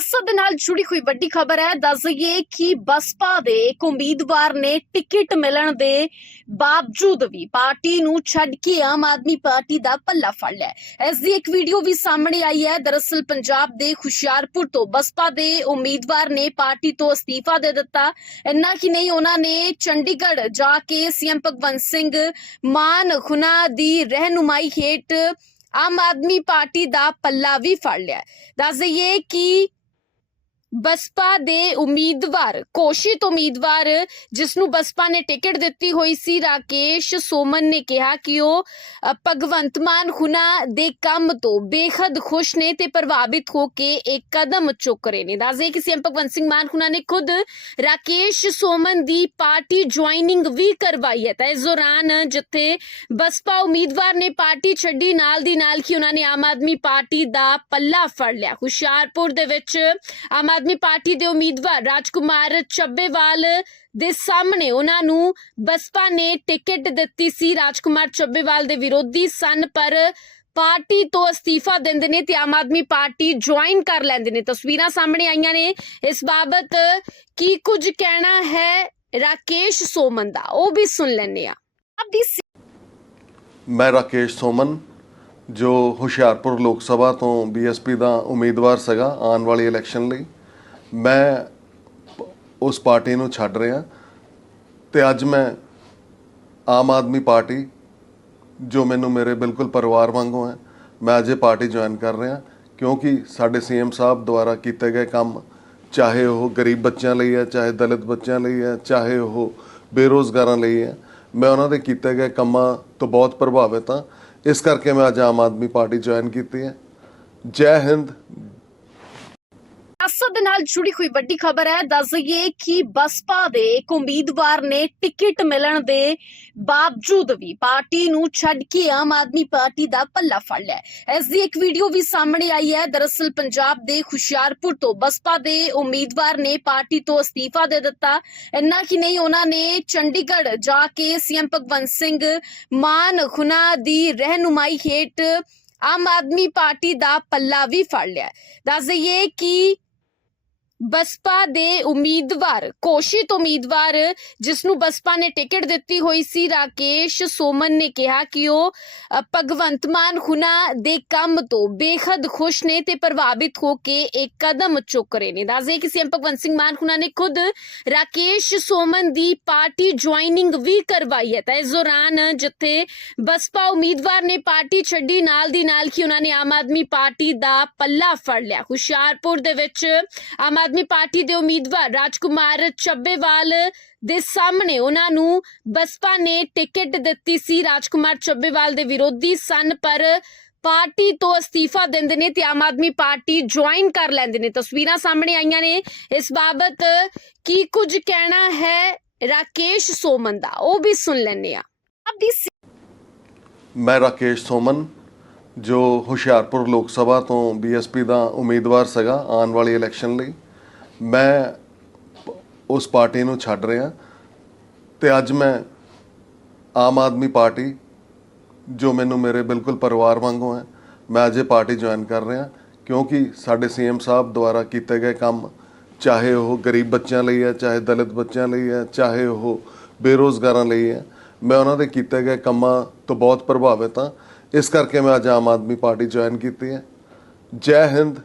ਸਿਆਸਤ ਦੇ ਨਾਲ ਜੁੜੀ ਹੋਈ ਵੱਡੀ ਖਬਰ ਹੈ। ਦੱਸ ਦਈਏ ਕਿ ਬਸਪਾ ਦੇ ਇੱਕ ਉਮੀਦਵਾਰ ਨੇ ਟਿਕਟ ਮਿਲਣ ਦੇ ਬਾਵਜੂਦ ਵੀ ਪਾਰਟੀ ਨੂੰ ਛੱਡ ਕੇ ਆਮ ਆਦਮੀ ਪਾਰਟੀ ਦਾ ਪੱਲਾ ਫੜ ਲਿਆ ਇਸ ਦੀ ਇੱਕ ਵੀਡੀਓ ਵੀ ਸਾਹਮਣੇ ਆਈ ਹੈ। ਦਰਅਸਲ ਪੰਜਾਬ ਦੇ ਖੁਸ਼ਿਆਰਪੁਰ ਤੋਂ ਬਸਪਾ ਦੇ ਉਮੀਦਵਾਰ ਨੇ ਪਾਰਟੀ ਤੋਂ ਅਸਤੀਫਾ ਦੇ ਦਿੱਤਾ। ਇੰਨਾ ਕਿ ਨਹੀਂ, ਉਹਨਾਂ ਨੇ ਚੰਡੀਗੜ੍ਹ ਜਾ ਕੇ ਸੀਐਮ ਭਗਵੰਤ ਸਿੰਘ ਮਾਨ ਖੁਨਾ ਦੀ ਰਹਿਨੁਮਾਈ ਹੇਠ ਆਮ ਆਦਮੀ ਪਾਰਟੀ ਦਾ ਪੱਲਾ ਵੀ ਫੜ ਲਿਆ ਦੱਸ ਦਈਏ ਕਿ ਬਸਪਾ ਦੇ ਉਮੀਦਵਾਰ ਕੋਸ਼ਿਤ ਉਮੀਦਵਾਰ ਜਿਸ ਨੂੰ ਬਸਪਾ ਨੇ ਟਿਕਟ ਦਿੱਤੀ ਹੋਈ ਸੀ, ਰਾਕੇਸ਼ ਸੋਮਨ ਨੇ ਕਿਹਾ ਕਿ ਉਹ ਭਗਵੰਤ ਮਾਨ ਹੁਣਾ ਦੇ ਕੰਮ ਤੋਂ ਬੇਹੱਦ ਖੁਸ਼ ਨੇ ਤੇ ਪ੍ਰਭਾਵਿਤ ਹੋ ਕੇ ਇੱਕ ਕਦਮ ਚੁੱਕ ਰਹੇ ਨੇ। ਦੱਸਦੇ ਕਿ ਸੀਐਮ ਭਗਵੰਤ ਸਿੰਘ ਮਾਨ ਹੁਣਾ ਨੇ ਖੁਦ ਰਾਕੇਸ਼ ਸੋਮਨ ਦੀ ਪਾਰਟੀ ਜੁਆਇਨਿੰਗ ਵੀ ਕਰਵਾਈ ਹੈ। ਤਾਂ ਇਸ ਦੌਰਾਨ ਜਿੱਥੇ ਬਸਪਾ ਉਮੀਦਵਾਰ ਨੇ ਪਾਰਟੀ ਛੱਡੀ, ਨਾਲ ਦੀ ਨਾਲ ਕਿ ਉਹਨਾਂ ਨੇ ਆਮ ਆਦਮੀ ਪਾਰਟੀ ਦਾ ਪੱਲਾ ਫੜ ਲਿਆ। ਹੁਸ਼ਿਆਰਪੁਰ ਦੇ ਵਿੱਚ ਆਮ ਆਦਮੀ ਪਾਰਟੀ ਦੇ ਉਮੀਦਵਾਰ ਰਾਜਕੁਮਾਰ ਚੱਬੇਵਾਲ ਦੇ ਸਾਹਮਣੇ ਉਹਨਾਂ ਨੂੰ ਬਸਪਾ ਨੇ ਟਿਕਟ ਦਿੱਤੀ ਸੀ। ਰਾਜਕੁਮਾਰ ਚੱਬੇਵਾਲ ਦੇ ਵਿਰੋਧੀ ਸਨ, ਪਰ ਪਾਰਟੀ ਤੋਂ ਅਸਤੀਫਾ ਦਿੰਦੇ ਨੇ ਤੇ ਆਮ ਆਦਮੀ ਪਾਰਟੀ ਜੁਆਇਨ ਕਰ ਲੈਂਦੇ ਨੇ। ਤਸਵੀਰਾਂ ਸਾਹਮਣੇ ਆਈਆਂ ਨੇ। ਇਸ ਬਾਬਤ ਕੀ ਕੁਝ ਕਹਿਣਾ ਹੈ? ਰਾਕੇਸ਼ ਸੋਮਨ ਦਾ। ਉਹ ਵੀ ਸੁਣ ਲੈਣੇ ਆ ਆਪ ਦੀ ਮੈਂ ਰਾਕੇਸ਼ ਸੋਮਨ, ਜੋ ਹੁਸ਼ਿਆਰਪੁਰ ਲੋਕ ਸਭਾ ਤੋਂ ਬੀਐਸਪੀ ਦਾ ਉਮੀਦਵਾਰ ਸੀਗਾ ਆਉਣ ਵਾਲੀ ਇਲੈਕਸ਼ਨ ਲਈ। ਮੈਂ ਉਸ ਪਾਰਟੀ ਨੂੰ ਛੱਡ ਰਿਹਾ ਤੇ ਅੱਜ ਮੈਂ ਆਮ ਆਦਮੀ ਪਾਰਟੀ ਜੋ ਮੈਨੂੰ ਮੇਰੇ ਬਿਲਕੁਲ ਪਰਿਵਾਰ ਵਾਂਗੂ ਹੈ, ਮੈਂ ਅੱਜ ਇਹ ਪਾਰਟੀ ਜੁਆਇਨ ਕਰ ਰਿਹਾ ਕਿਉਂਕਿ ਸਾਡੇ ਸੀਐਮ ਸਾਹਿਬ ਦੁਆਰਾ ਕੀਤੇ ਗਏ ਕੰਮ, ਚਾਹੇ ਉਹ ਗਰੀਬ ਬੱਚਿਆਂ ਲਈ ਹੈ, ਚਾਹੇ ਦਲਿਤ ਬੱਚਿਆਂ ਲਈ ਹੈ, ਚਾਹੇ ਉਹ ਬੇਰੋਜ਼ਗਾਰਾਂ ਲਈ ਹੈ, ਮੈਂ ਉਹਨਾਂ ਦੇ ਕੀਤੇ ਗਏ ਕੰਮਾਂ ਤੋਂ ਬਹੁਤ ਪ੍ਰਭਾਵਿਤ ਹਾਂ। ਇਸ ਕਰਕੇ ਮੈਂ ਅੱਜ ਆਮ ਆਦਮੀ ਪਾਰਟੀ ਜੁਆਇਨ ਕੀਤੀ ਹੈ। ਜੈ ਹਿੰਦ ਸਿਆਸਤ ਦੇ ਨਾਲ ਜੁੜੀ ਹੋਈ ਵੱਡੀ ਖਬਰ ਹੈ। ਦੱਸ ਦਈਏ ਕਿ ਬਸਪਾ ਦੇ ਇੱਕ ਉਮੀਦਵਾਰ ਨੇ ਟਿਕਟ ਮਿਲਣ ਦੇ ਬਾਵਜੂਦ ਵੀ ਪਾਰਟੀ ਨੂੰ ਛੱਡ ਕੇ ਆਮ ਆਦਮੀ ਪਾਰਟੀ ਦਾ ਪੱਲਾ ਫੜ ਲਿਆ ਇਸ ਦੀ ਇੱਕ ਵੀਡੀਓ ਵੀ ਸਾਹਮਣੇ ਆਈ ਹੈ। ਦਰਅਸਲ ਪੰਜਾਬ ਦੇ ਖੁਸ਼ਿਆਰਪੁਰ ਤੋਂ ਬਸਪਾ ਦੇ ਉਮੀਦਵਾਰ ਨੇ ਪਾਰਟੀ ਤੋਂ ਅਸਤੀਫਾ ਦੇ ਦਿੱਤਾ। ਇੰਨਾ ਕਿ ਨਹੀਂ, ਉਹਨਾਂ ਨੇ ਚੰਡੀਗੜ੍ਹ ਜਾ ਕੇ ਸੀਐਮ ਭਗਵੰਤ ਸਿੰਘ ਮਾਨ ਖੁਨਾ ਦੀ ਰਹਿਨੁਮਾਈ ਹੇਠ ਆਮ ਆਦਮੀ ਪਾਰਟੀ ਦਾ ਪੱਲਾ ਵੀ ਫੜ ਲਿਆ ਦੱਸ ਦਈਏ ਕਿ ਬਸਪਾ ਦੇ ਉਮੀਦਵਾਰ ਕੋਸ਼ਿਤ ਉਮੀਦਵਾਰ ਜਿਸ ਨੂੰ ਬਸਪਾ ਨੇ ਟਿਕਟ ਦਿੱਤੀ ਹੋਈ ਸੀ, ਰਾਕੇਸ਼ ਸੋਮਨ ਨੇ ਕਿਹਾ ਕਿ ਉਹ ਭਗਵੰਤ ਮਾਨ ਹੁਣਾ ਦੇ ਕੰਮ ਤੋਂ ਬੇਹੱਦ ਖੁਸ਼ ਨੇ ਤੇ ਪ੍ਰਭਾਵਿਤ ਹੋ ਕੇ ਇੱਕ ਕਦਮ ਚੁੱਕ ਰਹੇ ਨੇ। ਦੱਸਦੇ ਕਿ ਸੀਐਮ ਭਗਵੰਤ ਸਿੰਘ ਮਾਨ ਹੁਣਾ ਨੇ ਖੁਦ ਰਾਕੇਸ਼ ਸੋਮਨ ਦੀ ਪਾਰਟੀ ਜੁਆਇਨਿੰਗ ਵੀ ਕਰਵਾਈ ਹੈ। ਤਾਂ ਇਸ ਦੌਰਾਨ ਜਿੱਥੇ ਬਸਪਾ ਉਮੀਦਵਾਰ ਨੇ ਪਾਰਟੀ ਛੱਡੀ, ਨਾਲ ਦੀ ਨਾਲ ਹੀ ਉਹਨਾਂ ਨੇ ਆਮ ਆਦਮੀ ਪਾਰਟੀ ਦਾ ਪੱਲਾ ਫੜ ਲਿਆ। ਹੁਸ਼ਿਆਰਪੁਰ ਦੇ ਵਿੱਚ ਆਮ ਆਦਮੀ ਪਾਰਟੀ ਦੇ ਉਮੀਦਵਾਰ ਰਾਜਕੁਮਾਰ ਚੱਬੇਵਾਲ ਦੇ ਸਾਹਮਣੇ ਉਹਨਾਂ ਨੂੰ ਬਸਪਾ ਨੇ ਟਿਕਟ ਦਿੱਤੀ ਸੀ। ਰਾਜਕੁਮਾਰ ਚੱਬੇਵਾਲ ਦੇ ਵਿਰੋਧੀ ਸਨ, ਪਰ ਪਾਰਟੀ ਤੋਂ ਅਸਤੀਫਾ ਦਿੰਦੇ ਨੇ ਤੇ ਆਮ ਆਦਮੀ ਪਾਰਟੀ ਜੁਆਇਨ ਕਰ ਲੈਂਦੇ ਨੇ। ਤਸਵੀਰਾਂ ਸਾਹਮਣੇ ਆਈਆਂ ਨੇ। ਇਸ ਬਾਬਤ ਕੀ ਕੁਝ ਕਹਿਣਾ ਹੈ? ਰਾਕੇਸ਼ ਸੋਮਨ ਦਾ, ਉਹ ਵੀ ਸੁਣ ਲੈਣੇ ਆ ਆਪ ਮੈਂ ਰਾਕੇਸ਼ ਸੋਮਨ, ਜੋ ਹੁਸ਼ਿਆਰਪੁਰ ਲੋਕ ਸਭਾ ਤੋਂ ਬੀਐਸਪੀ ਦਾ ਉਮੀਦਵਾਰ ਸੀਗਾ ਆਉਣ ਵਾਲੀ ਇਲੈਕਸ਼ਨ ਲਈ। ਮੈਂ ਉਸ ਪਾਰਟੀ ਨੂੰ ਛੱਡ ਰਿਹਾ ਤੇ ਅੱਜ ਮੈਂ ਆਮ ਆਦਮੀ ਪਾਰਟੀ ਜੋ ਮੈਨੂੰ ਮੇਰੇ ਬਿਲਕੁਲ ਪਰਿਵਾਰ ਵਾਂਗੂ ਹੈ, ਮੈਂ ਅੱਜ ਇਹ ਪਾਰਟੀ ਜੁਆਇਨ ਕਰ ਰਿਹਾ ਕਿਉਂਕਿ ਸਾਡੇ ਸੀਐਮ ਸਾਹਿਬ ਦੁਆਰਾ ਕੀਤੇ ਗਏ ਕੰਮ ਚਾਹੇ ਉਹ ਗਰੀਬ ਬੱਚਿਆਂ ਲਈ ਹੈ, ਚਾਹੇ ਦਲਿਤ ਬੱਚਿਆਂ ਲਈ ਹੈ, ਚਾਹੇ ਉਹ ਬੇਰੋਜ਼ਗਾਰਾਂ ਲਈ ਹੈ, ਮੈਂ ਉਹਨਾਂ ਦੇ ਕੀਤੇ ਗਏ ਕੰਮਾਂ ਤੋਂ ਬਹੁਤ ਪ੍ਰਭਾਵਿਤ ਹਾਂ। ਇਸ ਕਰਕੇ ਮੈਂ ਅੱਜ ਆਮ ਆਦਮੀ ਪਾਰਟੀ ਜੁਆਇਨ ਕੀਤੀ ਹੈ। ਜੈ ਹਿੰਦ